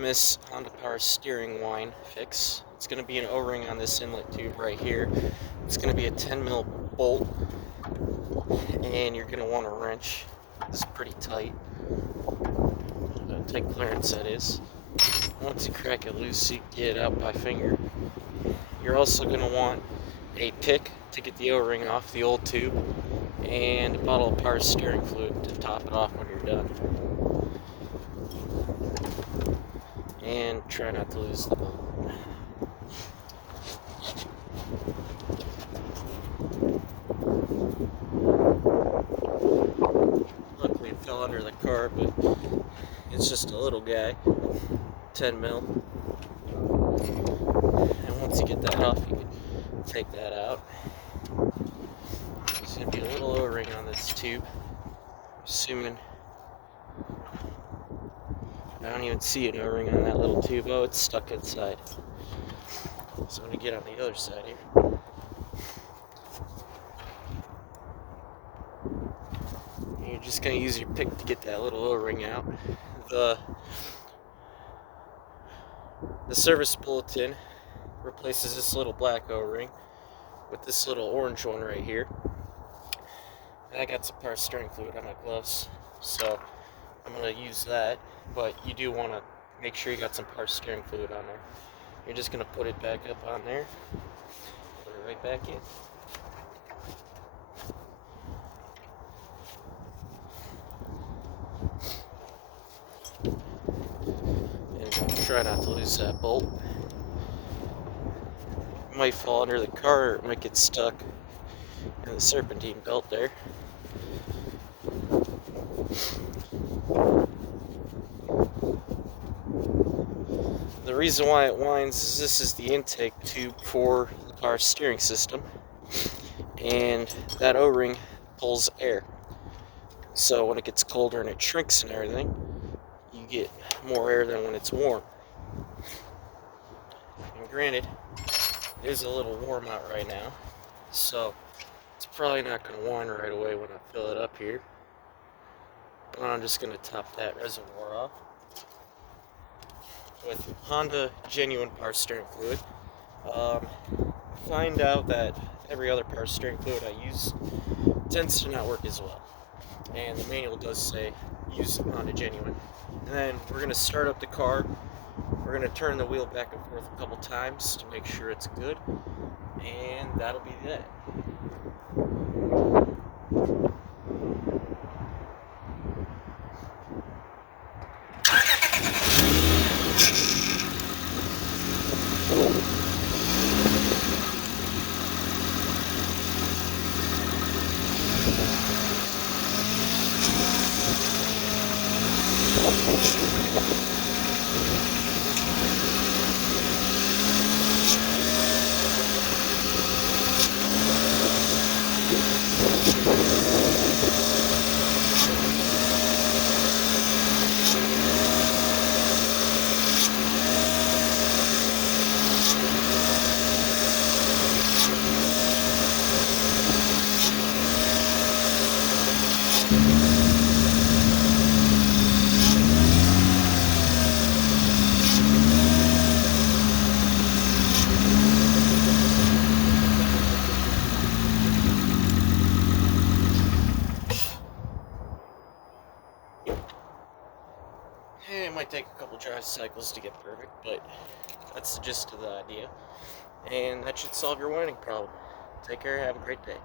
infamous Honda Power steering whine fix. It's going to be an O-ring on this inlet tube right here. It's going to be a 10 mil bolt, and you're going to want a wrench. This is pretty tight. Tight clearance, that is. Once you crack it loose, you can get it out by finger. You're also going to want a pick to get the O-ring off the old tube, and a bottle of power steering fluid to top it off when you're done. And try not to lose the bolt. Luckily it fell under the car, but it's just a little guy, 10 mil. And once you get that off, you can take that out. There's going to be a little O-ring on this tube. Assuming I don't even see an O-ring on that little tube. Oh, it's stuck inside. So I'm going to get on the other side here. And you're just going to use your pick to get that little O-ring out. The service bulletin replaces this little black O-ring with this little orange one right here. And I got some power steering fluid on my gloves, so I'm going to use that. But you do want to make sure you got some power steering fluid on there. You're just going to put it back up on there, put it right back in. And try not to lose that bolt. It might fall under the car, or it might get stuck in the serpentine belt there. The reason why it whines is this is the intake tube for the power steering system, and that O-ring pulls air. So when it gets colder and it shrinks and everything, you get more air than when it's warm. And granted, it is a little warm out right now, so it's probably not going to whine right away when I fill it up here. But I'm just going to top that reservoir off with Honda genuine power steering fluid. Find out that every other power steering fluid I use tends to not work as well, and the manual does say use Honda genuine. And then we're going to start up the car. We're going to turn the wheel back and forth a couple times to make sure it's good, and that'll be that. It might take a couple drive cycles to get perfect, but that's the gist of the idea. And that should solve your whining problem. Take care, have a great day.